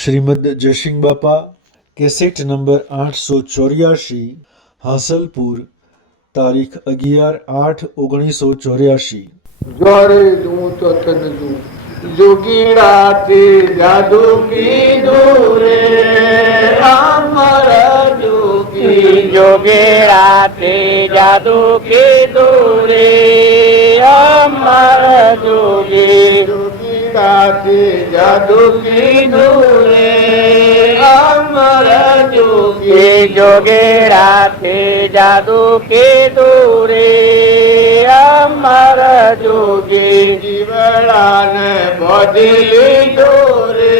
શ્રીમદ જયસિંહ બાપા cassette number 884 Hansalpur તારીખ 11/8/1984। જોરે દું તો તન દું જોગીડા તે જાદુ કીધું રે અમર જોગી જોગેરા તે જાદુ કીધું રે અમર જોગી જોગીડા તે જાદુ કીધું રે અમર જોગી જોગેરા તે જાદુ કીધું રે અમર જોગી જીવડાને બધી લીધો રે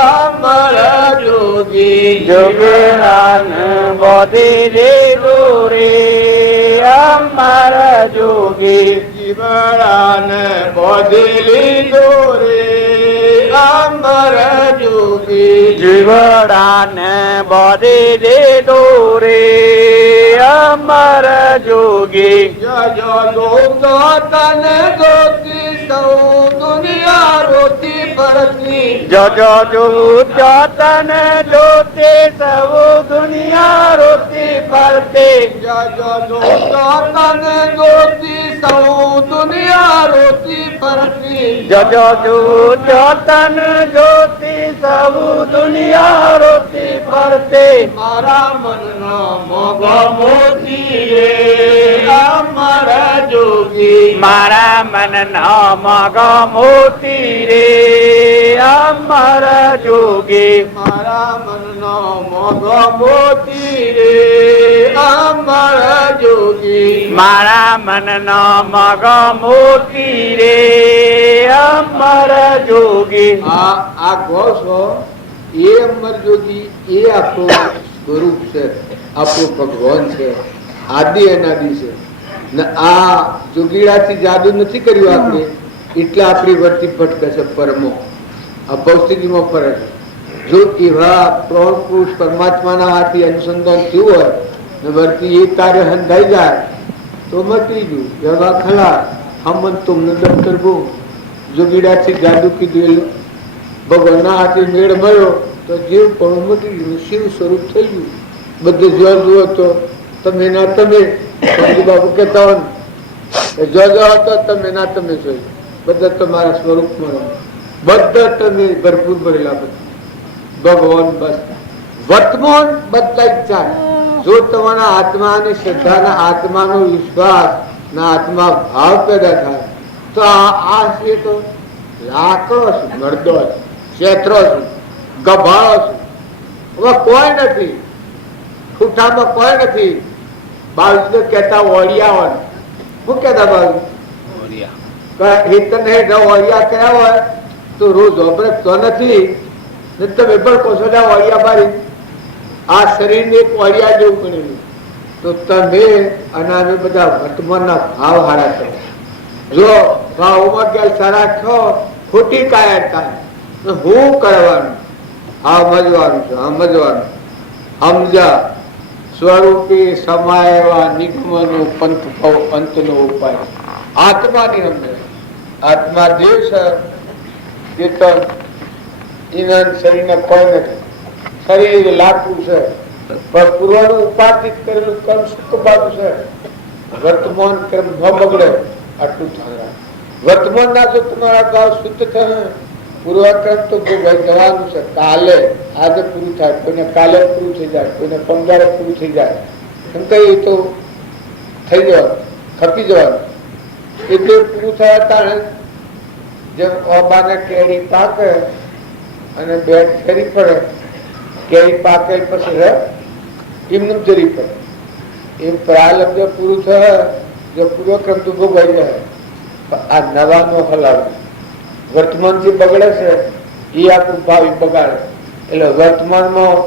અમર જોગી જોગેરાન બોધી દીધું રે અમર જોગી જીવડાને બધી લીધો રે અમર જોગી જીવડાને બોધી દીધું રે અમર જોગી જજો દોસ્તો તને ગોતી સૌ દુનિયા રોતી પરતી જજો જોતન જોતે સૌ દુનિયા રોતી ફરતે જજો દોસ્તો તને ગોતી સૌ દુનિયા રોતી પરતી જજો જોતન જોતી સૌ દુનિયા રોતી ફરતે મારા મનનો મોગો મોતી રે અમર જોગી મારા મનનો મગો મોતી રે અમર જોગી મારા મનનો મોગો મોતી રે અમર જોગી મારા મનનો મગો મોતી રે અમર જોગી આ ઘોષો એ અમર જોગી એ આપણું સ્વરૂપ છે, આપણું ભગવાન છે, આદિ અનાદિ છે ને આ જોગીડાથી જાદુ નથી કર્યું આપણે એટલે આપણી વર્તી ભટકે છે પરમો આ ભૌતિકમાં ફરે છે। જો એવા ત્રણ પુરુષ પરમાત્માના હાથી અનુસંધાન થયું હોય ને વર્તી એ તારે હંધાઈ જાય તો મટી ગયું એવા ખલા હમન તુમને દફતર બહુ જોગીડાથી જાદુ કીધું ભગવાનના હાથી મેળ મળ્યો તો જીવ પણ મટી ગયું, શિવ સ્વરૂપ થઈ ગયું। બધું જો જુઓ તો તમે ના તમે બાબુ કહેતા હોય જો જો તો તમે ના તમે જોઈ બધા તમારા સ્વરૂપમાં બધા તમે ભરપૂર ભરેલા બધા ભગવાન બસ વર્તમાન બદલાઈ જાય જો તમારા આત્માની શ્રદ્ધાના આત્માનો વિશ્વાસ ના આત્મા ભાવ પેદા થાય તો આ છે તો લાકડો છે, મરદો છે, શેત્રો છે, ગભાળો છે, હવે કોઈ નથી, ખૂટામાં કોઈ નથી। બાજુ તો કેતા ઓળિયા હોય, શું કેતા બાજુ હેતન હેઠ ઓળિયા કયા હોય તો રોજ અબરત તો નથી તમે પણ કોશો ઓળિયા મારી આ શરીરને એક ઓળિયા જેવું ગણેલું તો તમે અને અમે બધા વર્તમાનના ભાવ હારા કરો। જો ભાવમાં ક્યાંય સારા છો ખોટી કાયરતા હું કરવાનું સમજવાનું છે, સમજવાનું સમજા સ્વરૂપી સમાયેવા નિગમનો પંથ ભવ અંતનો ઉપાય આત્માની સમજણ આત્મા દેવ છે ચેતન એના શરીરને કોઈ નથી, શરીર લાકડું છે પણ પૂર્વનું ઉપાર્જિત કરેલું કર્મ સુખ બાજુ છે। વર્તમાન કર્મ ન બગડે આટલું થાય વર્તમાન ના જો તમારા ભાવ શુદ્ધ થશે પૂર્વક્રમ તો જવાનું છે કાલે આજે પૂરું થાય, કોઈને કાલે પૂરું થઈ જાય, કોઈને પંદરે પૂરું થઈ જાય એમ કઈ તો થઈ જવાનું ખપી જવાનું એટલે પૂરું થયા તાણે જેમ ઓબાને કેરી પાકે અને બેટ ફેરી પડે કેરી પાકે પછી રહે એમને જરી પડે એમ પ્રાલબ્ધ પૂરું થયા જો પૂર્વક્રમ તો ભોગવાઈ જાય આ નવાનો હલાવે વર્તમાન થી બગડે છે એ આપણું ભાવિ બગાડે એટલે વર્તમાનમાં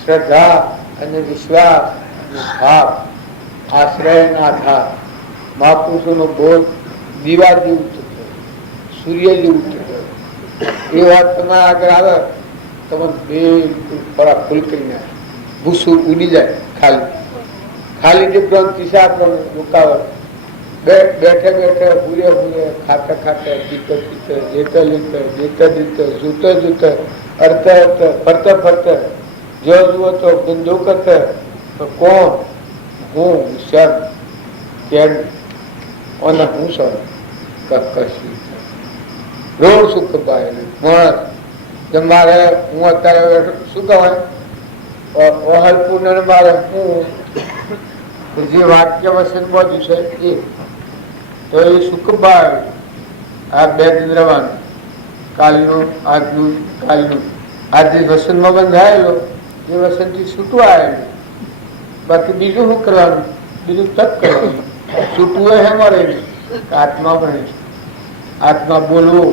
શ્રદ્ધા અને વિશ્વાસ ભાવ આશ્રય ના આધાર મહાપુરુષો નો બોધ દીવા જેવું થશે, સૂર્ય જેવું થશે એ વાત તમારા આગળ આવે તમે બિલકુલ પરા ફૂલ કરી નાખે ભૂસું ઉડી જાય ખાલી ખાલી જે ગ્રંથિ છે આપણને રૂકાવટ બેઠે બેઠે ભૂરે ભૂરે ખાતે ખાતે પીતે પીતે લેતે લેતે દેતે દેતે જૂતે જૂતે અડતા અડતા ફરતા ફરતા જો જુઓ તો ધંધો કરતા તો કોણ હું શર કેમ અને હું સર કશી રોજ સુખ પાય માણસ મારે હું અત્યારે શું કહેવાય હલપુર મારે હું જે વાક્ય વસન બધું છે એ તો એ સુખ પાય આ બે દિન રવાનું કાલનું આજનું કાલનું આજે વસનમાં બંધાયેલો એ વસનથી છૂટવા આવેલું બાકી બીજું શું કરવાનું બીજું તક કરવાનું છૂટવું એ મળે આત્મા બને આત્મા બોલવો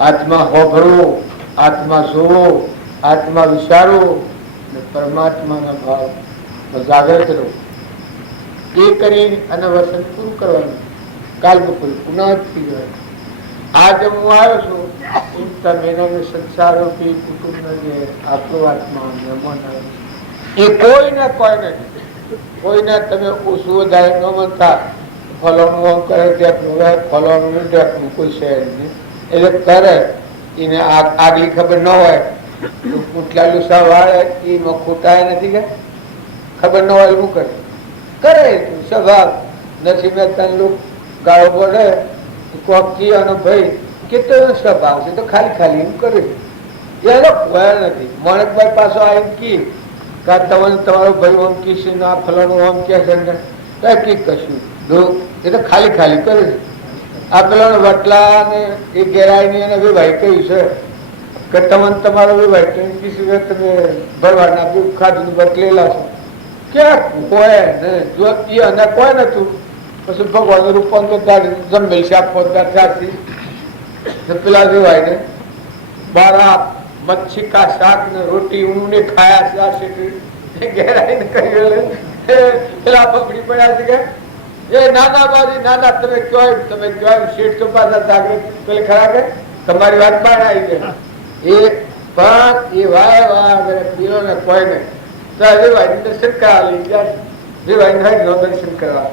આત્મા હોભળવો આત્મા જોવો આત્મા વિચારવો અને પરમાત્માના ભાવ જાગૃત રહો એ કરી અને વસન પૂરું કરવાનું કાલ બપોર પુનઃ થઈ જાય આજે હું આવ્યો છું તમે સંસારોથી કુટુંબ આપણો આત્મા મહેમાન એ કોઈને કોઈને કોઈને તમે ઓછું વધારે ન માનતા ફલોનું આમ કરે ત્યાં ફલોનું ત્યાં કોઈ છે નહીં એટલે કરે એને આગલી ખબર ન હોય તો કુટલા લુસા વાળે એમાં ખોટા નથી કે ખબર ન હોય શું કરે કરે સ્વભાવ નથી મેં તને લોકો ગાળો પડે કોક અને ભાઈ કેટલો સ્વભાવ છે તો ખાલી ખાલી એમ કરે એનો કોઈ નથી માણકભાઈ પાછો આવીને કી તમને તમારો ભાઈ આમ કીશે ના ફલાણું આમ કે છે કશું એ તો ખાલી ખાલી કરે છે આ પેલા વટલા ને એ ગેરાઈ ને ભાઈ કહ્યું છે કે તમને તમારો ભાઈ કીશું તમે ભરવાના ખાધું બટલેલા છો ક્યાં કોઈ ને જો એ અને કોઈ નતું પછી ભગવાન રૂપાંતર જમેલ છે આપો પેલા ભાઈ ને બારા મચ્છી કા શાક ને રોટી ઊંને ખાયા છે ગેરાઈને કહ્યું પેલા પકડી પડ્યા છે કે એ નાના બાજી નાના તમે કયો શેઠ તો પાછા જાગૃત પેલે ખરા કે તમારી વાત બહાર આવી જાય એ પણ એ વાય વા પીલો ને કોઈ ને તો ભાઈ દર્શન કરવા લઈ જાય જે ભાઈ નો દર્શન કરવા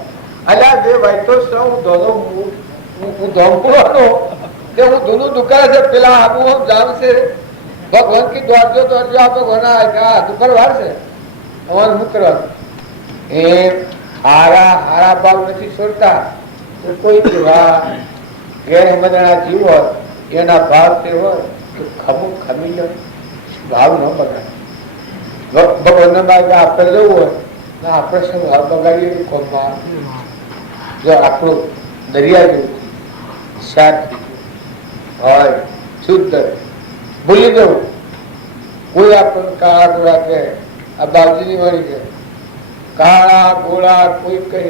અલ્યા જે ભાઈ તો સૌ ધોનો હું ધોમપુરાનો કે હું ધૂનું દુકાન છે પેલા આબુ આમ જામ છે ભગવાન કી દોડજો દોડજો આ ભગવાન દુકાન વાર છે અમારે શું કરવાનું એ હારા હારા ભાવ નથી છોડતા તો કોઈ કેવા ગેરમદના જીવ હોય એના ભાવ તે હોય તો ખમું ખમી લે ભાવ ન બગાડે ભગવાનના માર્ગે આપણે જવું હોય ને આપણે શું ભાવ બગાડીએ કોમમાં જો આપણું દરિયા જેવું શાંતિ હોય શુદ્ધ ભૂલી જવું કોઈ આપણને કાળા ગોળા કે આ બાપજીની વાળી છે કાળા ગોળા કોઈ કહે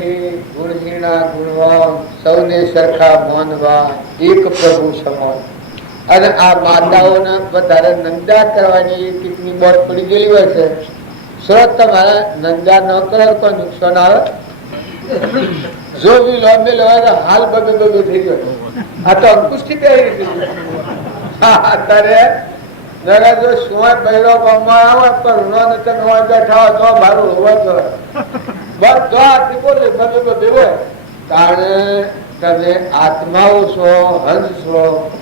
ગુણહીણા ગુણવાન સૌને સરખા માનવા એક પ્રભુ સમાન અને આ માતાઓને વધારે નંદા કરવાની કેટલી બોટ પડી ગયેલી હોય છે સુરત તમારે નંદા ન કરો કોઈ નુકસાન આવે જો બી લોબે લેવા હાલ બબે બબે થઈ ગયો આ તો અંકુશથી પહેરી દીધું અત્યારે જરા જો સુવાય બહેરો ગામમાં આવે તો ઋણ તમે બેઠા હોય તો મારું હોવા જ બસ જો આથી બોલે બબે બબે હોય કારણે તમે આત્માઓ છો હંસ છો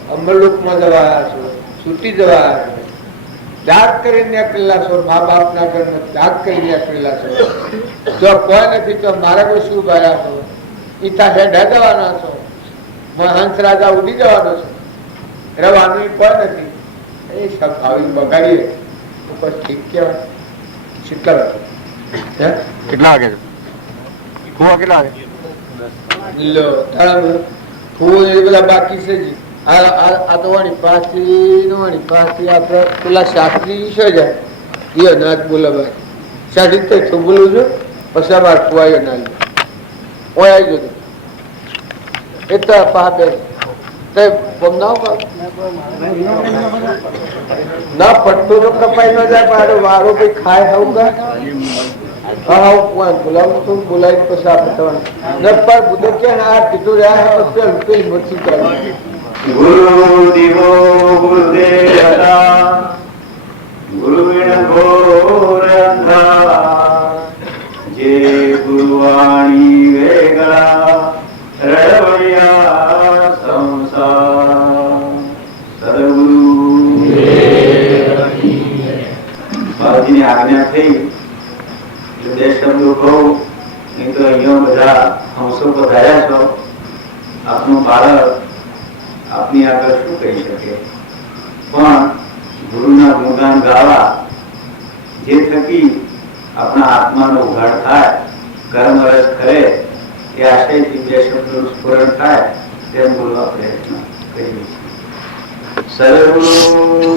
અમલુકમાં જવાયા છો છૂટી જવાયા છો ત્યાગ કરીને નીકળેલા છો મા બાપના ઘરમાં ત્યાગ કરી નીકળેલા છો જો કોઈ નથી તો મારા કોઈ શું ભર્યા છો ઈતા હેડ જવાના છો હંસ રાજા ઉડી જવાનો છો રવાનું કોઈ નથી એ સબ ભાવી બગાડીએ ઉપર ઠીક કહેવાય કેટલા વાગે કુવા કેટલા વાગે લો ફૂલ એ બધા બાકી છે જી આ તો વાણી પાછી આપડે પેલા શાસ્ત્રી છે જાય એ અનાજ બોલાવાય શાસ્ત્રી તો બોલું છું પછી અમારે ફુવાયો ના લે ઓય આવી જતો એ તો પા બે ના પટ્ટું તો કપાઈ ન જાય મારો વારો ભાઈ ખાય હોઉંગા બોલાવું તો બોલાવી પછી આપણે બુદ્ધ કે આ કીધું રહ્યા પેલી મરચી કરવાની ગુરુ દેવો ગુરુદેવતા ગુરુ ઘોર જે ગુરુવાણી વેગળા રવૈયા સંસાર સદગુરુ આપની આજ્ઞા થઈ એટલે બે શબ્દો કહું, નહીં તો અહીંયા બધા હંસો પધાર્યા છો, આપનું બાળક આપની આગળ શું કહી શકે? પણ ગુરુના ગુણગાન ગાવા જે થકી આપણા આત્માનો ઉઘાડ થાય, કર્મ રસ ખરે, એ આશયથી બે શબ્દોનું સ્ફુરણ થાય તેમ બોલવા પ્રયત્ન કરીએ છીએ. સર્વગુરુ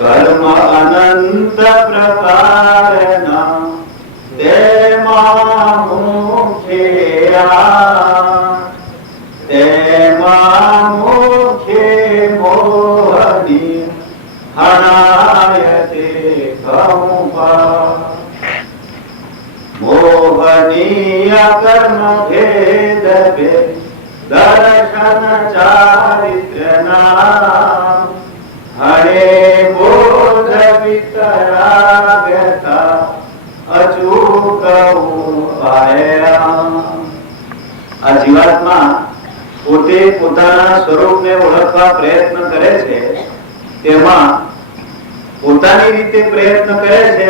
કર્મ અનંત પ્રકારના તેમાં મુખ્ય મોહની હણાયતે ગૌપા મોહનીય કર્મ ભેદ દર્શન ચારિત્રના હરે બોધ વિતરાગતા અચૂક આ જીવાત્મા પોતે પોતાના સ્વરૂપને ઓળખવા પ્રયત્ન કરે છે, તેમાં પોતાની રીતે પ્રયત્ન કરે છે,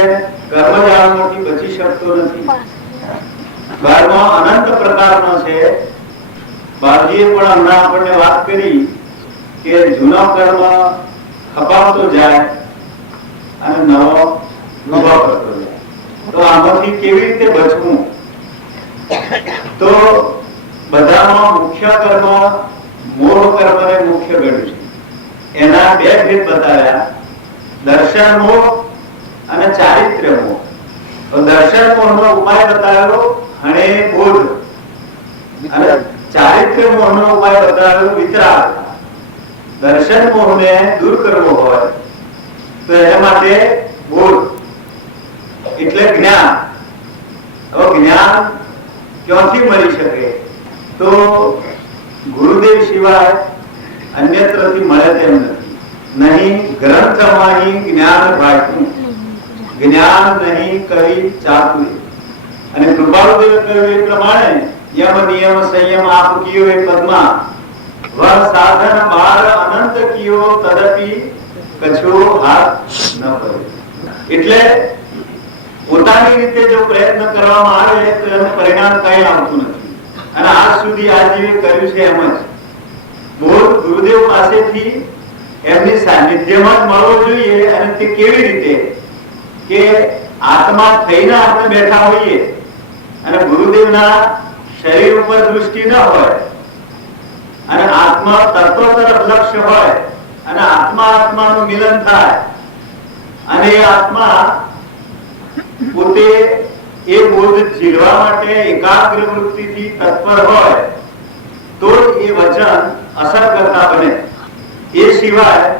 કર્મજાળમાંથી બચી શકતો નથી. કર્મ અનંત પ્રકારનો છે. બાળજીએ પણ હમણાં આપણને વાત કરી કે જૂનો કર્મ ખપાવતો જાય અને નવો ઉભો કરતો જાય. તો આમાંથી કેવી રીતે બચવું? તો બધામાં મુખ્ય કર્મ મોહ કર્મને મુખ્ય ગણ્યું છે. એના બે ભેદ બતાવ્યા, દર્શન મોહ અને ચારિત્ર્ય મોહ. તો દર્શન મોહનો ઉપાય બતાવ્યો હણે બોધ, અને ચારિત્ર્ય મોહનો ઉપાય બતાવ્યો વિતરાગ. દર્શન મોહને દૂર કરવો હોય તો એના માટે બોધ એટલે જ્ઞાન. હવે જ્ઞાન ક્યાંથી મળી શકે? તો ગુરુદેવ સિવાય અન્યત્રથી મળે તેમ નથી. નહીં ગ્રંથમાં જ્ઞાન ભાષવું, જ્ઞાન નહીં કરી ચાતુર્ય. અને કૃપાળુદેવે કહ્યું એ પ્રમાણે યમ નિયમ સંયમ આપ કિયો એ પદ્મા વર સાધન બાર અનંત કિયો તદપી કછો હાથ ન પડે. એટલે પોતાની રીતે જો પ્રયત્ન કરવામાં આવે તો એનું પરિણામ કઈ આવતું નથી. અને આજ સુધી આજીવે કર્યું છે એમ જ. બોધ ગુરુદેવ પાસેથી એમની સાનિધ્યમાં જ મળવો જોઈએ. અને તે કેવી રીતે? કે આત્મા થઈને આપણે બેઠા હોઈએ અને ગુરુદેવના શરીર ઉપર દૃષ્ટિ ન હોય અને આત્મા તત્વ તરફ લક્ષ્ય હોય અને આત્મા આત્માનું મિલન થાય અને એ આત્મા પોતે એ બોધ જીરવા માટે એકાગ્ર વૃત્તિથી તત્પર હોય તો એ વચન અસર કરતા બને. એ સિવાય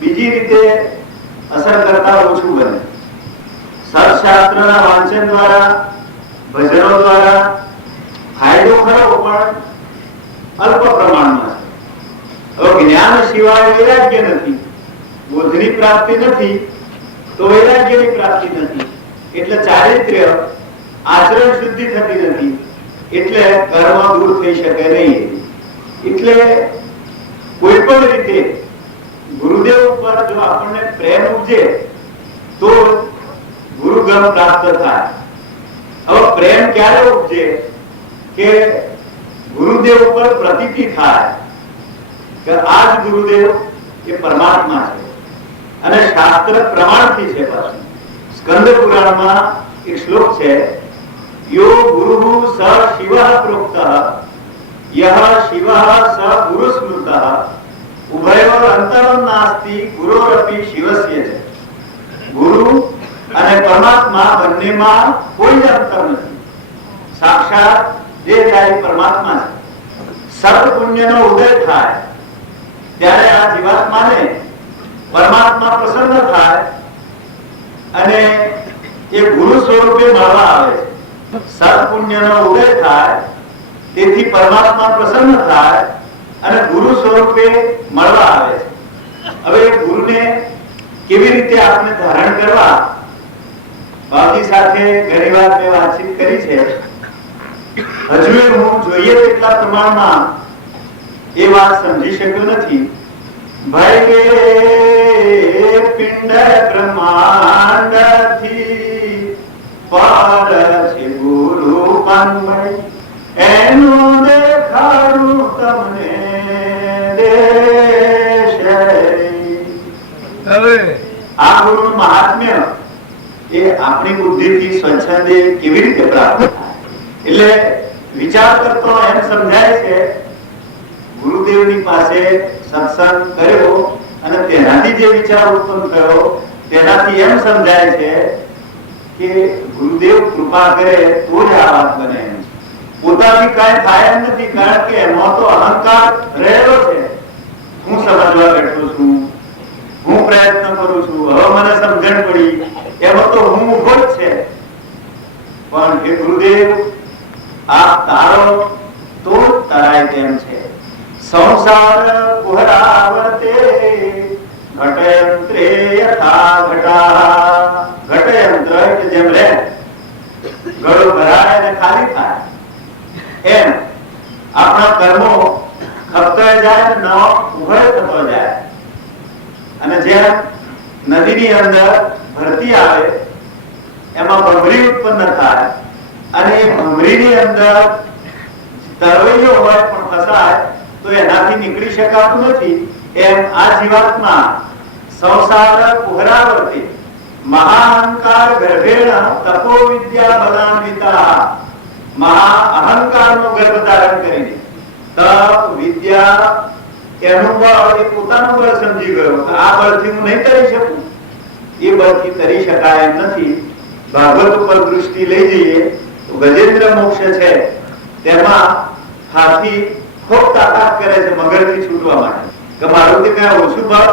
બીજી રીતે અસર કરતા ઓછું બને. સત્શાસ્ત્રના વાંચન દ્વારા, ભજનો દ્વારા ફાયદો ખરો પણ અલ્પ પ્રમાણમાં છે. હવે જ્ઞાન સિવાય વૈરાગ્ય નથી, બોધની પ્રાપ્તિ નથી તો વૈરાગ્યની પ્રાપ્તિ નથી. એટલે ચારિત્ર્ય આચરણ શુદ્ધિ થતી નથી, એટલે કર્મ દૂર થઈ શકે નહીં. એટલે કોઈ પણ રીતે ગુરુદેવ ઉપર જો આપણને પ્રેમ ઉપજે તો ગુરુગમ પ્રાપ્ત થાય. હવે પ્રેમ ક્યારે ઉપજે? કે ગુરુદેવ ઉપર પ્રતીતિ થાય કે આ જ ગુરુદેવ એ પરમાત્મા છે. અને શાસ્ત્ર પ્રમાણથી છે. પાછું સ્કંદ પુરાણમાં એક શ્લોક છે, યો ગુરુ સ શિવઃ પ્રોક્તઃ યહ શિવઃ સ ગુરુ સ્મૃતઃ ઉભયોર અંતરમ નાસ્તિ ગુરોરપી શિવસ્ય છે. ગુરુ અને પરમાત્મા બંનેમાં કોઈ જ અંતર નથી. સાક્ષાત દેહધારી પરમાત્મા છે. સત પુણ્યનો ઉદય થાય ત્યારે આ જીવાત્માને પરમાત્મા પ્રસન્ન થાય અને એ ગુરુ સ્વરૂપે મળવા આવે. સત પુણ્યનો ઉદય થાય તેથી પરમાત્મા પ્રસન્ન થાય અને ગુરુ સ્વરૂપે મળવા આવે. હવે ગુરુને કેવી રીતે આપણે ધારણ કરવા, બાપજી સાથે ઘણી વાર મેં વાતચીત કરી છે. હજુ હું જોઈએ તેટલા પ્રમાણમાં એ વાત સમજી શક્યો નથી. ભાઈ કે પિંડ બ્રહ્માંડથી પાર છે ગુરુ પાનમય, એનું દેખાડું તમને દેશે. આ ગુરુનું મહાત્મ્ય એ આપણી બુદ્ધિથી સ્વચ્છંદે કેવી રીતે પ્રાપ્ત થાય? એટલે વિચાર કરતો એમ સમજાય છે, ગુરુદેવની પાસે સત્સંગ કર્યો અને તેનાથી જે વિચાર ઉત્પન્ન થયો તેનાથી એમ સમજાય છે કે ગુરુદેવ કૃપા કરે તો જ આ વાત બને એમ. પોતાથી કાંઈ થાય એમ નથી, કારણ કે એમાં તો અહંકાર રહેલો છે. હું સમજવા બેઠો છું, હું પ્રયત્ન કરું છું, હવે મને સમજણ પડી, એમાં તો હું ઉભો જ છે. પણ હે ગુરુદેવ, આપ તારો તો જ તરાય તેમ છે. સંસાર કુહરાવર્તે ઘટયંત્રે યથા ઘટા. ઘટયંત્ર એટલે જેમ રે ગળો ભરાય અને ખાલી થાય એમ આપણા કર્મો ખપતા જાય, નવો ઉઘડ થતો જાય. અને જેમ નદીની અંદર ભરતી આવે એમાં ભમરી ઉત્પન્ન થાય, અને એ ભમરીની અંદર તરવૈયો હોય પણ ફસાય તો એનાથી નીકળી શકાતું નથી. એમ આ જીવાત્મા સંસાર કુહરાવર્તે મહાઅહંકાર ગર્ભેણ તપો વિદ્યા બલાન્વિતા. મહા અહંકારનો ગર્ભ ધારણ કરીને તપ વિદ્યા એનું બળ એ પોતાનું બળ સમજી ગયો કે આ બળથી હું નહીં તરી શકું. એ બળથી તરી શકાય એમ નથી. ભાગવત ઉપર દૃષ્ટિ લઈ જઈએ તો ગજેન્દ્ર મોક્ષ છે, તેમાં હાથી ખૂબ તાકાત કરે છે મગરથી છૂટવા માટે, કે મારું તે કઈ ઓછું બળ,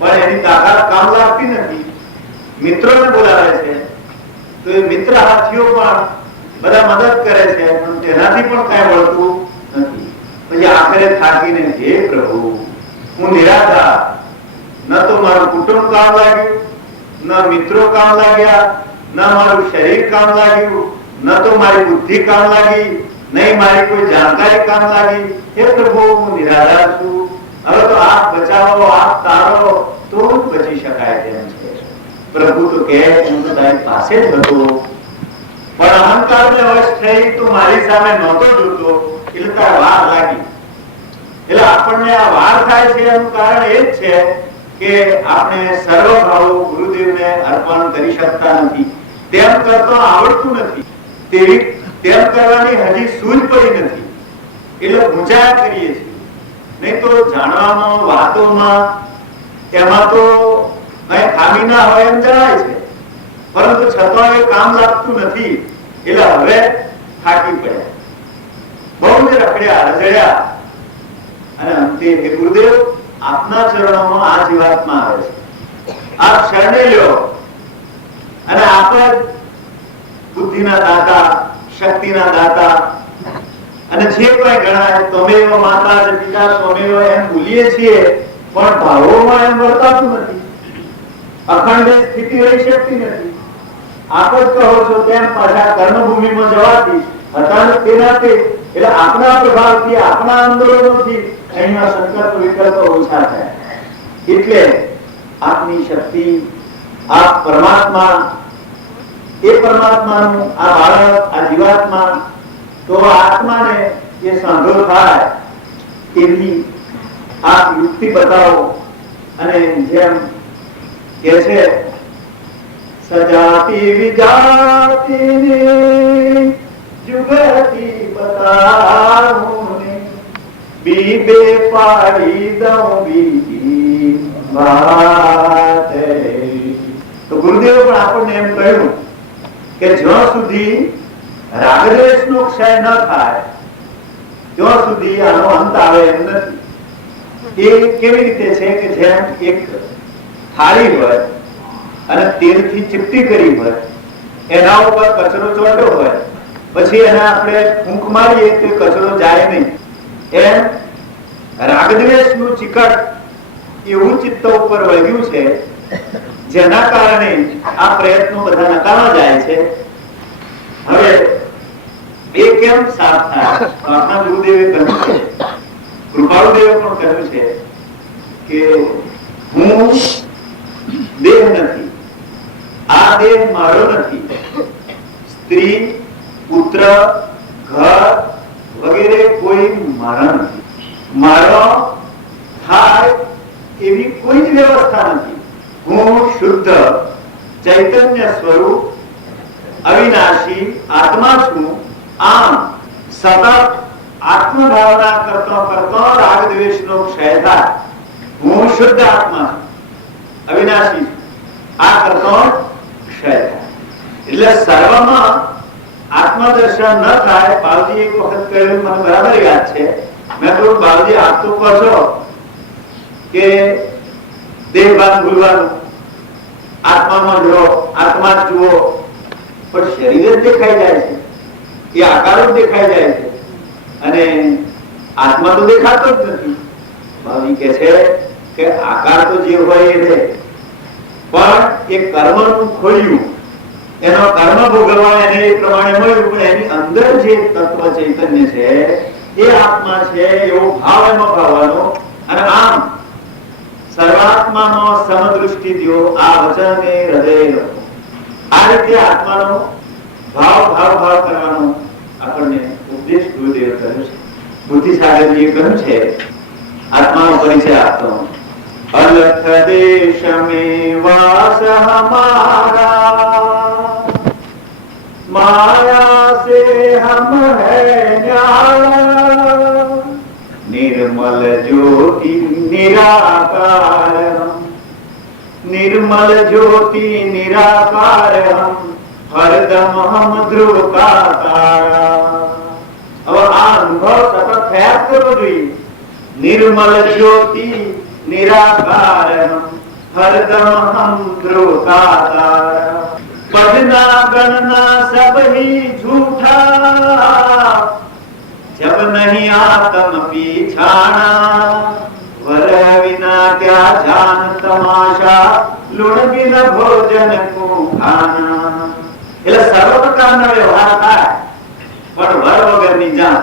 પણ એની તાકાત કામ લાગતી નથી. મિત્રોને બોલાવે છે તો એ મિત્ર હાથીઓ પણ બધા મદદ કરે છે, પણ તેનાથી પણ કઈ વળતું નથી. પછી આખરે થાકીને, હે પ્રભુ, હું નિરાધાર, ન તો મારું કુટુંબ કામ લાગ્યું, ન મિત્રો કામ લાગ્યા, ન મારું શરીર કામ લાગ્યું, ન તો મારી બુદ્ધિ કામ લાગી, નહીં મારી કોઈ જાણકારી કામ લાગી. હે પ્રભુ, હું નિરાધાર છું, હવે તો આપ બચાવો, આપ તારો તો જ બચી શકાય તેમ છે. પ્રભુ તો કહે, હું તો તારી પાસે જ હતો, પણ અહંકારને વશ થઈ તો મારી સામે નહોતો જોતો, એટલે તાર વાર લાગી. એટલે આપણને આ વાર થાય છે એનું કારણ એ જ છે કે આપણે સર્વ ભાવો ગુરુદેવને અર્પણ કરી શકતા નથી. તેમ કરતો આવડતું નથી, તેમ કરવાની હજી સૂઝ પડી નથી, એટલે ગુંજાયા કરીએ છીએ. નહીં તો જાણવામાં, વાતોમાં એમાં તો કઈ ખામી ના હોય એમ જણાય છે, પરંતુ છતાં એ કામ લાગતું નથી. એટલે હવે થાકી પડ્યા, બહુ જ રખડ્યા, રજડ્યા, અને અંતે હે ગુરુદેવ, આપના ચરણોમાં આ જીવાત્મા આવે છે, આપ શરણે લ્યો, અને આપ જ બુદ્ધિના દાતા, શક્તિના દાતા, અને જે કોઈ ગણાય ત્વમેવ માતા જ પિતા ત્વમેવ એમ બોલીએ છીએ, પણ ભાવોમાં એમ વર્તાતું નથી. અખંડ સ્થિતિ રહી શકતી નથી. આપ જ કહો છો તેમ પાછા કર્મભૂમિમાં જવાથી હતા તેનાથી, એટલે આપના પ્રભાવથી, આપના આંદોલનોથી અહીંના સંકલ્પ વિકલ્પો ઓછા થાય. એટલે આપની શક્તિ, આપ પરમાત્મા, એ પરમાત્માનું આ બાળક, આ જીવાત્મા, તો આત્માને જે સાંધો થાય એની આપ યુક્તિ બતાવો. અને જેમ કે છે, સજાતિ વિજાતિની જુગતિ બતાવુને, બીબે પાડી દઉં બીજી વાત. તો ગુરુદેવ પણ આપણને એમ કહ્યું કે જ્યાં સુધી રાગદ્વેષનો ક્ષય ન થાય ત્યાં સુધી આનો અંત આવે એમ નથી. એ કેવી રીતે છે કે જેમ એક થાળી હોય અને તેલથી ચીપટી કરી હોય, એના ઉપર કચરો ચોટ્યો હોય, પછી એને આપણે ફૂંક મારીએ તો કચરો જાય નહીં. એમ રાગદ્વેષનું ચિકટ એવું ચિત્ત ઉપર વળગ્યું છે, જેના કારણે આ પ્રયત્નો બધા નકામા જાય છે. હવે એ કેમ સાફ થાય? આપણા ગુરુદેવે કહ્યું છે, કૃપાળુદેવે પણ કહ્યું છે કે હું દેહ નથી, આ દેહ મારો નથી, સ્ત્રી, પુત્ર, ઘર વગેરે કોઈ મારા નથી, મારો થાય એવી કોઈ જ વ્યવસ્થા નથી. હું શુદ્ધ ચૈતન્ય સ્વરૂપ અવિનાશી આત્મા છું. આમ સતત આત્મભાવના કરતો કરતો રાગ દ્વેષનો ક્ષય થાય. હું શુદ્ધ આત્મા છું, અવિનાશી છું, આ કરતો ક્ષય થાય. એટલે સર્વમાં આત્મદર્શન ન થાય. બાવજી એક વખત કહ્યું, મને બરાબર યાદ છે. મેં કહ્યું, બાવજી આપ તો કહો છો કે દેહ ભાન ભૂલવાનું, આત્મામાં જો આત્મા જ જુઓ, પણ શરીર જ દેખાઈ જાય છે, એ આકારો જ દેખાઈ જાય છે અને આત્મા તો દેખાતો જ નથી. ભાવી કે છે કે આકાર તો જે હોય એ રહે, પણ એ કર્મનું ખોલ્યું, એનો કર્મ ભોગવવા એને એ પ્રમાણે મળ્યું, પણ એની અંદર જે તત્વ ચૈતન્ય છે એ આત્મા છે એવો ભાવ એમાં ભાવવાનો. અને આમ સર્વાત્માનો સમદૃષ્ટિ દ્યો, આ વચને હૃદય રાખો. આ રીતે આત્માનો ભાવ ભાવ ભાવ કરવાનો આપણને ઉપદેશ ગુરુદેવ કર્યો છે. બુદ્ધિસાગરજીએ કહ્યું છે આત્માનો પરિચય આપતો, અલખ દેશ में वास हमारा, माया से हम है न्यारा, निर्मल ज्योति निराकार हम, निर्मल ज्योति निराकार हम, हरदम हम ध्रुव का तारा. હવે આ અનુભવ સતત થયા કરવો જોઈએ. निर्मल ज्योति निराकार हम, हरदम हम ध्रुव का तारा. पढ़ना गणना सब ही झूठा, जब नहीं आत्म पीछाना, वर विना क्या जान तमाशा, लुण बिन भोजन को खाना. એટલે સર્વ પ્રકારના વ્યવહાર થાય, પણ વર વગરની જાણ.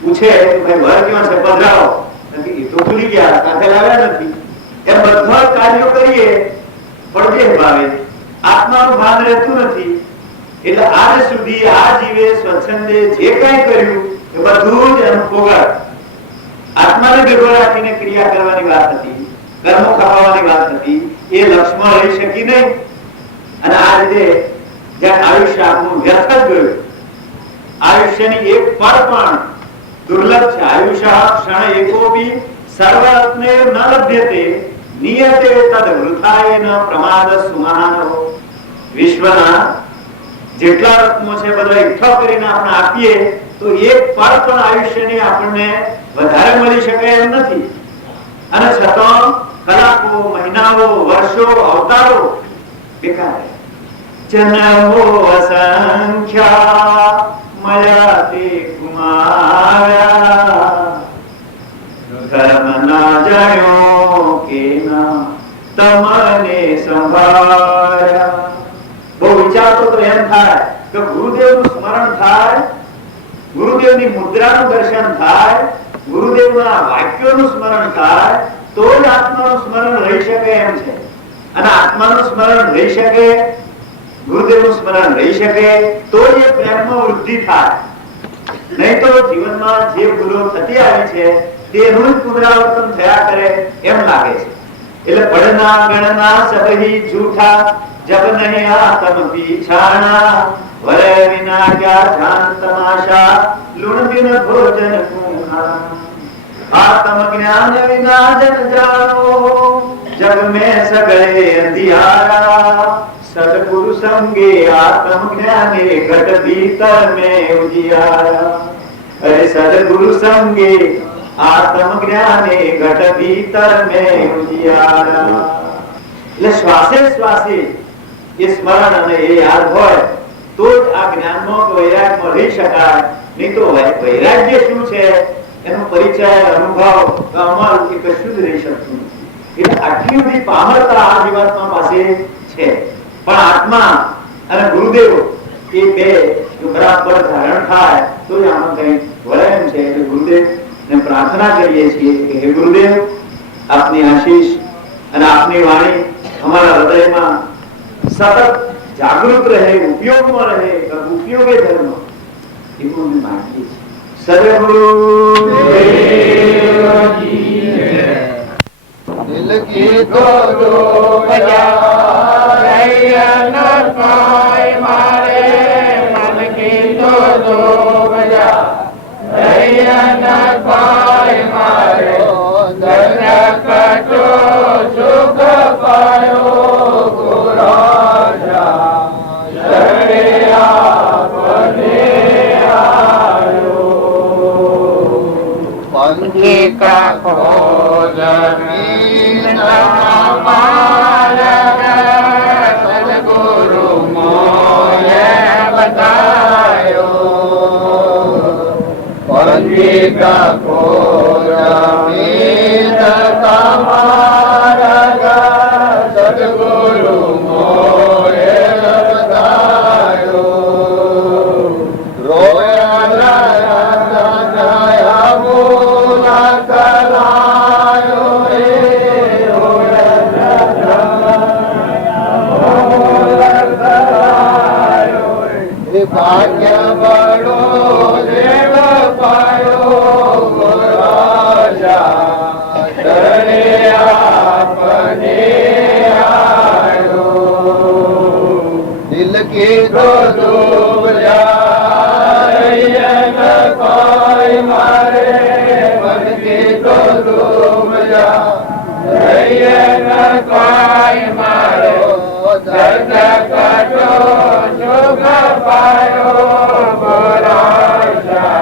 પૂછે ભાઈ વર ક્યાં છે, પધરાવો, એ તો ભૂલી ગયા, સાથે લાવ્યા નથી. એ બધા કાર્યો કરીએ પણ દેહ ભાવે, આત્માનું ભાન રહેતું નથી. એટલે આજ સુધી આ જીવે સ્વચ્છંદે જે કાંઈ કર્યું એ બધું જ એનું ભોગવ. આત્માને ભેગો રાખીને ક્રિયા કરવાની વાત હતી, કર્મો ખપાવવાની વાત હતી, એ લક્ષ્યમાં રહી શકી નહીં. અને આ રીતે જ્યાં આયુષ્ય આપણું વ્યર્થ જ ગયું. આયુષ્યની એક પળ પણ દુર્લભ છે. આયુષ્ય ક્ષણ એકોપી સર્વરત્ને ન લભ્યતે, નિયતે તદ વૃથાયેન પ્રમાદ સુમહાનો. વિશ્વના જેટલા રત્નો છે બધા એકઠા કરીને આપણે આપીએ તો એક પળ પણ આયુષ્યની આપણને વધારે મળી શકે એમ નથી. અને છતાં કલાકો, મહિનાઓ, વર્ષો, અવતારો બેકાર. જન્મો અસંખ્યા મયા તે ગુમાવ્યા, ધર્મ ના જાણ્યો કે ના તમને સંભાળ્યા. બહુ વિચારતો તો એમ થાય કે ગુરુદેવનું સ્મરણ થાય, ગુરુદેવની મુદ્રાનું દર્શન થાય, ગુરુદેવના વાક્યોનું સ્મરણ થાય તો જ આત્માનું સ્મરણ રહી શકે એમ છે. અને આત્માનું સ્મરણ રહી શકે, ગુરુદેવનું સ્મરણ રહી શકે તો જ એ પ્રેમમાં વૃદ્ધિ થાય. નહીં તો જીવનમાં જે ભૂલો થતી આવી છે તેનું જ પુનરાવર્તન થયા કરે એમ લાગે છે. એટલે પડના ગણના સબહી ઝૂઠા, જબ નહીં આત્મ પીછાણા, વરે વિના ક્યા જાન તમાશા, લુણ બિન ભોજન કુહાણા. આત્મ જ્ઞાન વિના જન જાનો, જગ में સગળે અંધિયારા, સદગુરુ સંગે આત્મ જ્ઞાને ઘટ ભીતર में ઉજિયારા. અરે સદગુરુ સંગે આત્મ જ્ઞાને ઘટ ભીતર में ઉજિયારા. એટલે શ્વાસે શ્વાસે એ સ્મરણ અને એ યાદ હોય તો જ આ જ્ઞાનમાં વૈરાગ્યમાં રહી શકાય. નહીં તો વૈરાગ્ય શું છે એનો પરિચય, અનુભવ, અમલ એ કશું જ રહી શકતું નથી. એટલે આટલી બધી પામરતા આ જીવાત્મા પાસે છે. પણ આત્મા અને ગુરુદેવ એ બે જો બરાબર ધારણ થાય તો જ આમાં કંઈ વળે એમ છે. એટલે ગુરુદેવ ને પ્રાર્થના કરીએ છીએ કે હે ગુરુદેવ, આપની આશીષ અને આપની વાણી અમારા હૃદયમાં સતત જાગૃત રહે, ઉપયોગમાં રહે, ઉપયોગે ધર્મ એવું અમે માંગીએ છીએ. સદગુરુ દિલ કી તો દો બજા કોઈ મારે મન કી તો દો બજા કોઈ મારે દર્દ કટો સુખ પાયો ગુરાજા શરણે આપને આયો પંખી કા ખોજ સદગુરુ મોએ બતાયો પંખી કા ખોજ સદગુરુ મોએ બતાયો રોયા બોલા કરાયો ભાગ્ય બળો દેવ પાયો રાજા શરણે આપને આયો દિલ કી તો ડૂબજા કોઈ મારે મન કી તો ડૂબજા કોઈ મારે દર્દ કટો સુખ પાયો બોરાજા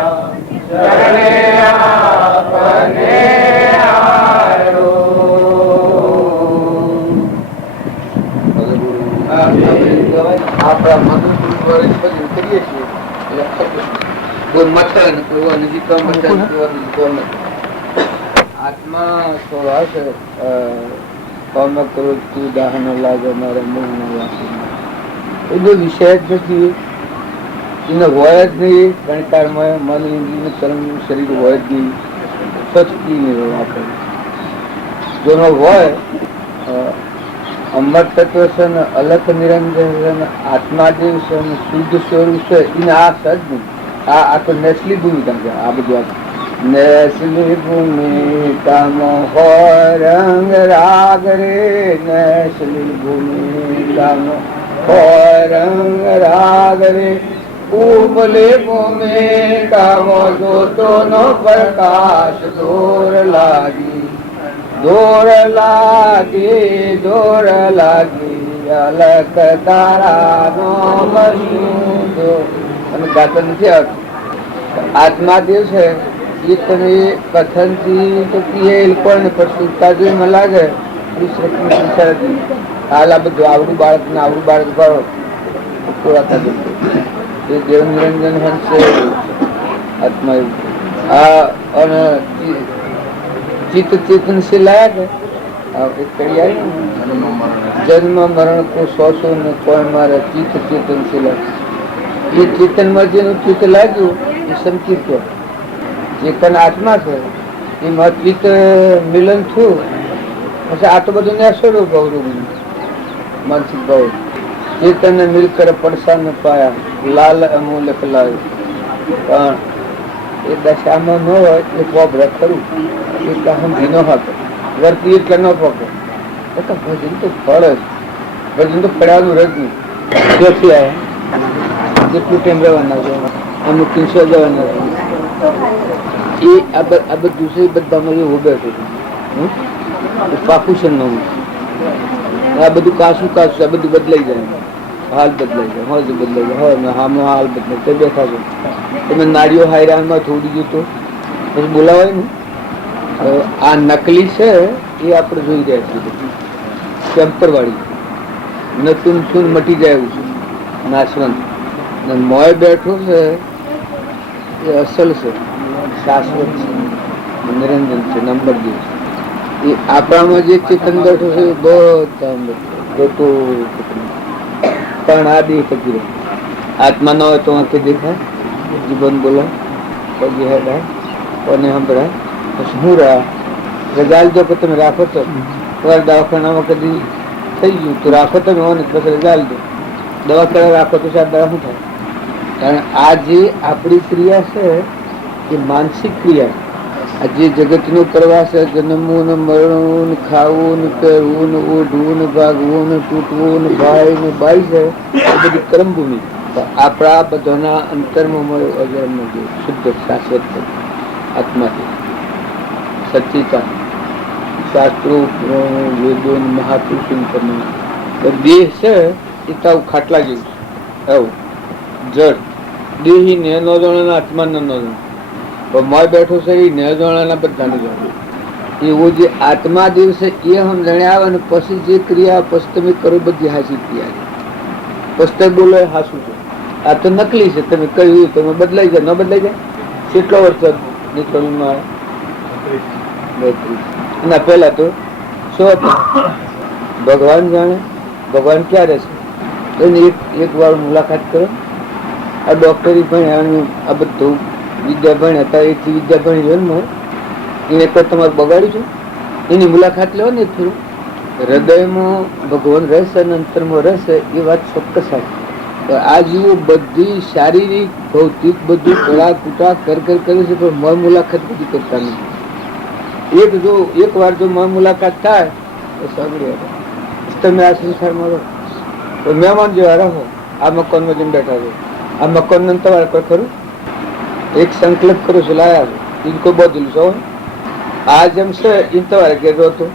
શરણે આપને આયો. આપણા મન કરીએ છીએ કોઈ મથન કોઈ નજીક મથન આત્મા તો હશે કામ કરો તું દાહન લાગે મારા મુખ ન લાગે એ બધો વિષય જ નથી, એને હોય જ નહીં. ગણકારમાં મન ઇન્દ્રિય તરંગ શરીર હોય જ નહીં, સ્વચ્છતી નહીં હોય. આપણે જેનો હોય અમર તત્વ છે ને અલખ નિરંજન છે ને આત્મા જે છે ને શુદ્ધ સ્વરૂપ છે એને આ સજ નહીં. આ તો નેસલી ભૂમિકા છે. આ બધું નેસલી ભૂમિકામાં હોય રંગ રાગ રે, નેસલી ભૂમિકામાં હોય રંગ રાગ રે, ઉપલે ભૂમિકામાં જોતો નો પ્રકાશ દોર લાગી, દોર લાગી, દોર લાગી અલક તારા નો બસું અને ગાતો નથી આવતું. આત્મા જે છે એ તમે કથન થી તો કીએ પણ સુરતા જોઈ મને લાગે હાલ આ બધું આવડું બાળક ને આવડું બાળક કરો પૂરા એ દેવ નિરંજન હંસે આત્મા એવું આ અને ચિત્ત ચેતનશીલ લાયા કે જન્મ મરણ કો સોસો ને કોઈ મારે ચિત્ત ચેતનશીલ એ ચેતનમાં જેનું ચિત્ત લાગ્યું એ સંચિત ચેતન આત્મા છે એમાં ચિત્ત મિલન થયું પછી આ તો બધું નેસડું ગૌરવ માનસિક ભાવ ચેતન મિલકર પડસા ન પાયા લાલ અમૂલ્ય લાવ્યું પણ એ દશામાં ન હોય એટલે પોબરા ખરું એ કામ ધીનો હતો વર્તી એટલે ન પકડે ભજન તો ફળ જ ભજન તો ફળાનું રજ નહીં ક્યાંથી આવ્યા જેટલું ટાઈમ રહેવાના છે અમુક 300 જવાના છે એ આ બધું છે બધામાં એવું બેઠું પાકું છે નવું આ બધું કાસું કાસું આ બધું બદલાઈ જાય હાલ બદલાઈ જાય હોજ બદલાઈ જાય હોય હામાં હાલ બદલાય તે બેઠા છો તમે નારીઓ હાયરાનમાં થોડી જતો પછી બોલાવાય ને આ નકલી છે એ આપણે જોઈ રહ્યા છીએ ટેમ્પરવાળી નતું શું મટી જાય એવું છે નાશવંત મોય બેઠું છે એ અસલ છે શાશ્વત છે નિરંજન છે નંબર છે એ આપણામાં જે ચેતન બેઠું છે એ બધા પણ આ દેખતી આત્મા ના હોય તો આંખે દેખાય જીવન બોલાય પગે હેડાય કોને સંભળાય પછી હું રહ્યા રજાલ જો તમે રાખો તો દવાખાનામાં કદી થઈ ગયું તો રાખો તમે હોને પછી રજા દો. દવાખાના રાખો તો સાહેબ દવા શું થાય? કારણ આ જે આપણી ક્રિયા છે એ માનસિક ક્રિયા. આ જે જગતનું પ્રવાસ છે, જન્મવું ને મરણવું ને ખાવું ને પહેરવું ને ઓઢવું ને ભાગવું ને તૂટવું ને ભાઈ ને બાઈ છે, એ બધી કર્મભૂમિ. આપણા બધાના અંતરમાં મળ્યો અજન્મ દેવ, શુદ્ધ શાશ્વત આત્માથી સચ્ચિતાન શાસ્ત્રો વેદો મહાપુરુષો. દેહ છે એ તાવ ખાટલા જેવું છે, એવું જડ દેહી ને નો જણાના આત્મા ન જાણે, મોય બેઠો છે એ ન જણાના બધાને જાણે. એવો જે આત્મા દેવ છે એ સમજણે આવે ને પછી જે ક્રિયા પછી તમે કરો બધી હાસી ક્રિયા, પછી તમે બોલો એ હાસું છે. આ તો નકલી છે, તમે કહ્યું તમે બદલાઈ જાય, ન બદલાઈ જાય. કેટલો વર્ષ નીકળવું એના પહેલા તો શું હતું? ભગવાન જાણે ભગવાન ક્યારે છે એની એક વાર મુલાકાત કરો. આ ડોક્ટરી ભણ્યા, આ બધું વિદ્યા ભણ્યા હતા, એટલી વિદ્યા ભણી લો ને એને કોઈ તમારે બગાડ્યું છે? એની મુલાકાત લો ને થોડું. હૃદયમાં ભગવાન રહેશે અને અંતરમાં રહેશે એ વાત ચોક્કસ આવી. આ જીવો બધી શારીરિક ભૌતિક બધું કળા કૂટા કર કરે છે, પણ મન મુલાકાત બધી કરતા નથી. એક વાર જો મન મુલાકાત થાય તો સાંભળી તમે આ સંસારમાં રહો તો મહેમાન જેવા રહો. આ મકાનમાં જેમ બેઠા છો, આ મકાન તમારે કોઈ ખરું? એક સંકલ્પ કરો છો, લાયા છો ઇનકો બદલું છો. આ જેમ છે એ તમારે ઘેર રહો તો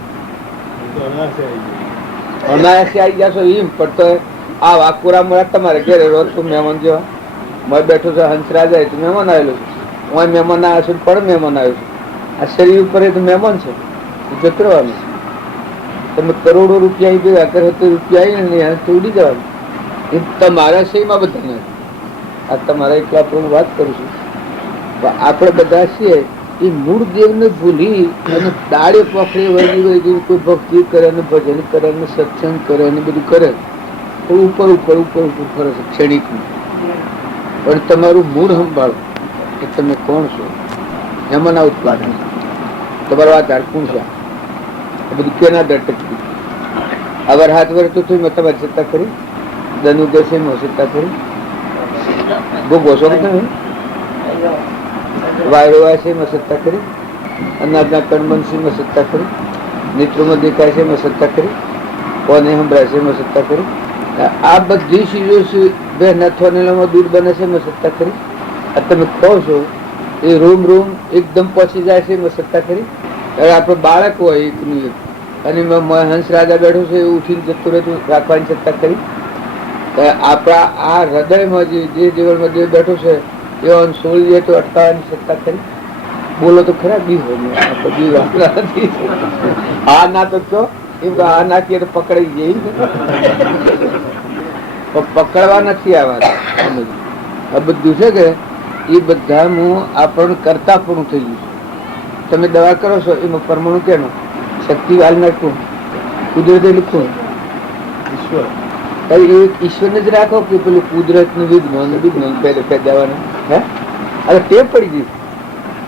અનાયાસી આવી જશો એમ. પણ તો આ વાકુરા મુરા તમારે ઘેરે રહો તો મહેમાન જેવા. મેં બેઠો છો હંસરાજ તો મહેમાન આવેલો છે, હું મહેમાન આવ્યો છું પણ મહેમાન આવ્યો છું. આ શરીર ઉપર એ તો મહેમાન છે, જતરવાનું. તમે કરોડો રૂપિયા ભેગા કરો તો રૂપિયા આવીને તો ઉડી જવાનું. એ તમારા સહીમાં બધા નથી. આ તમારા એકલા આપણે વાત કરું છું. આપણે બધા છીએ એ મૂળ દેવને ભૂલી અને દાડે પકડી વળી વળી કોઈ ભક્તિ કરે ને ભજન કરે ને સત્સંગ કરે ને બધું કરે તો ઉપર ઉપર ઉપર ઉપર ફરે છે ક્ષણિકનું. પણ તમારું મૂળ સંભાળો કે તમે કોણ છો, એમાં ના ઉત્પાદન તમારો આધાર કોણ છે, બધું કેના દર ટકી. અગર હાથ વર તો મેં તમારી સત્તા કરી, ધનુ દેશે મેં સત્તા કરી, ભોગવો છો કે તમે વાયરો છે મેં સત્તા કરી, અનાજના કણબંશી મેં સત્તા કરી, નેત્રોમાં દેખાય છે મેં સત્તા કરી, કોને સંભળાય છે મેં સત્તા કરી. આ બધી ચીજો બે નથોનેલામાં દૂર બને છે મેં સત્તા કરી. આ તમે કહો છો એ રૂમ રૂમ એકદમ પહોંચી જાય છે મેં સત્તા કરી. હવે આપણે બાળક હોય એકનું એક અને હંસ રાજા બેઠો છે એ ઉઠીને જતું રહેતું રાખવાની સત્તા કરી. આપણા આ હૃદયમાં જે જીવનમાં જે બેઠો છે એ સોળ જાય તો અટકાવવાની સત્તા કરી. બોલો તો ખરા બી હોય નથી. આ ના તો કહો એમ કે આ નાખીએ તો પકડાઈ જઈ, પકડવા નથી આવવા. આ બધું છે કે એ બધાનું આપણને કરતા પણ થઈ ગયું છે. તમે દવા કરો છો એમાં પરમાણુ કેનો શક્તિ વાલ નાખવું, કુદરતે લખવું, ઈશ્વરને જ રાખો કે પેલું કુદરત નું વિજ્ઞાન પહેલે ફેદાવાનું. હે અરે તે પડી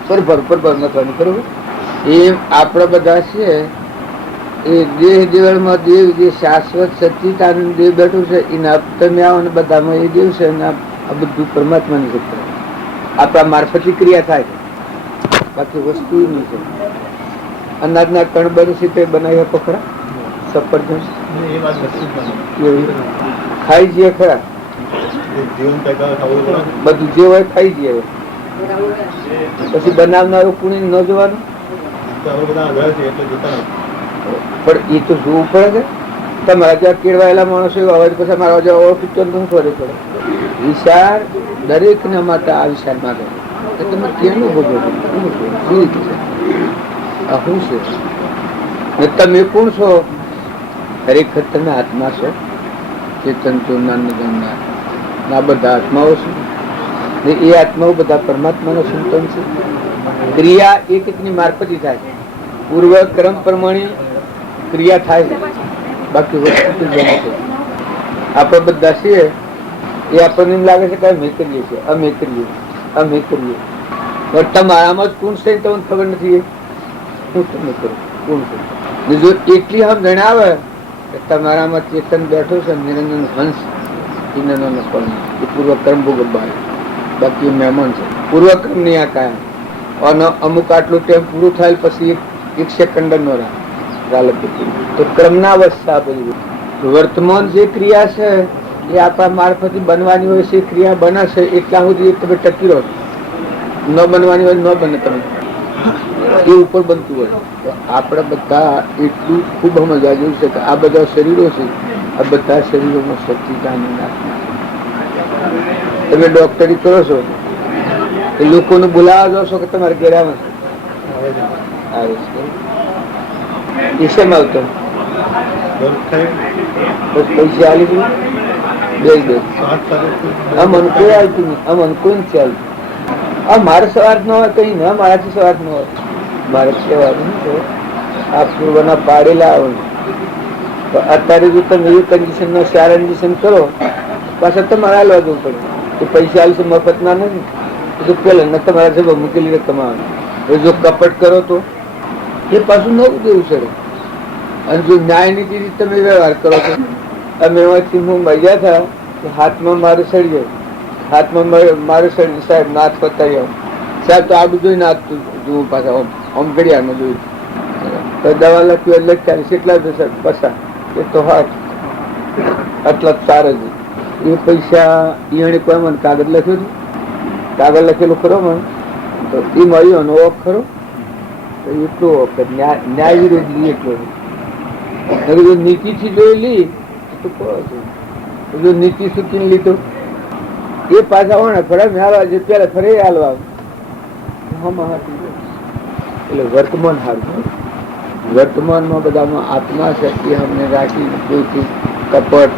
ગયું પરભર નથી બરોબર. એમ આપણા બધા છે એ દેહ દેવળમાં દેવ જે શાશ્વત સચ્ચિદાનંદ દેવ બેઠું છે એના તમે આવો ને બધામાં એ દેવ છે. આ બધું પરમાત્માની સત્તા આપણા મારફતી ક્રિયા થાય છે, બાકી વસ્તુ નહીં છે. અનાજના કણ બનશે તે બનાવ્યા પકડા સફરજન ખાઈ જઈએ ખરા, બધું જે હોય ખાઈ જઈએ. પછી બનાવનારું કુણી ન જોવાનું, પણ એ તો જોવું પડે કે તમારા ત્યાં કેળવાયેલા માણસો એવા હોય પછી મારા જ્યાં ઓળખી તો ફરે પડે. વિચાર દરેક ને માટે આ વિચાર માંગે કે તમે કેનું ભોગવો શું છે, તમે કોણ છો? ખરેખર તમે આત્મા છો, ચેતન ચોરનાર જાણનાર. આ બધા આત્માઓ છે, એ આત્માઓ બધા પરમાત્માનો સંતન છે. ક્રિયા એક એકની મારફતી થાય, પૂર્વ ક્રમ પ્રમાણે ક્રિયા થાય છે, બાકી વસ્તુ છે. આપણે બધા છીએ એ આપણને એમ લાગે છે કે અમે કરીએ છીએ, અમે કરીએ અમે કરીએ. તમારામાં જ કોણ છે તમને ખબર નથી. હું તમને કરું કોણ છે બીજું એટલી આમ જણાવે કે તમારામાં ચેતન બેઠો છે, નિરંજન હંસ એનો પણ એ પૂર્વક્રમ ભોગવવાનો, બાકી મહેમાન છે પૂર્વક્રમ નહીં આ કાયમ. અને અમુક આટલું ટાઈમ પૂરું થાય પછી એક સેકન્ડ નો ચાલે તો ક્રમના અવસ્થા બધી. વર્તમાન જે ક્રિયા છે એ આપણા મારફતે બનવાની હોય છે, ક્રિયા બને છે એટલા સુધી તમે ટકી રહો. ન બનવાની હોય ન બને, તમે એ ઉપર બનતું હોય તો આપણે બધા એટલું ખૂબ સમજવા જેવું છે કે આ બધા શરીરો છે, આ બધા શરીરોમાં સચ્ચિદાનંદ આત્મા. તમે ડોક્ટરી કરો છો એ લોકોને બોલાવા જાવ છો કે તમારે ઘેર આવે છે શેમ આવતો પૈસા આલી બે અમન કોઈ આવતું નહીં, અમન કોઈ નથી આવતું. મારે સવાર ન હોય કઈ ના, મારાથી સવાર ન હોય, મારે કહેવાનું આ પૂર્વના પાડેલા આવે. અત્યારે જો તમે એ કન્ડિશન નો સારા કન્ડિશન કરો પાછા તમારે હાલવા જવું પડે તો પૈસા આલશે મફત ના નથી. તો પેલા ને તમારા જવાબ મૂકેલી રકમ આવે. જો કપટ કરો તો એ પાછું નવું દેવું છે. અને જો ન્યાયનીતિ રીતે તમે વ્યવહાર કરો તો, અમે એમાંથી મુંબઈ ગયા હતા, હાથમાં મારે સડી ગયો, હાથમાં મારે સડી, સાહેબ નાથ પતાવી આવું, સાહેબ તો આડું જોઈને નાથતું જોવું, પાછા આમ ઘડિયાળમાં જોયું તો દવા લખ્યું લખ્યા કેટલા જશે પૈસા એ તો હાથ આટલા ચાર જ. એ પૈસા એને કોઈ મને કાગળ લખ્યું હતું, કાગળ લખેલું ખરો મને તો એ મળ્યો એનો ઓફ ખરો એટલો વખત ન્યાય વિરોધી એટલો. જો નીતિથી જોયેલી તો જો નીતિ સૂચીને લીધો એ પાછા હોય ને ફરે હાલવા જે પેલા ફરે હાલવા એટલે વર્તમાન હારું. વર્તમાનમાં બધામાં આત્મા શક્તિ અમને રાખી કોઈથી કપટ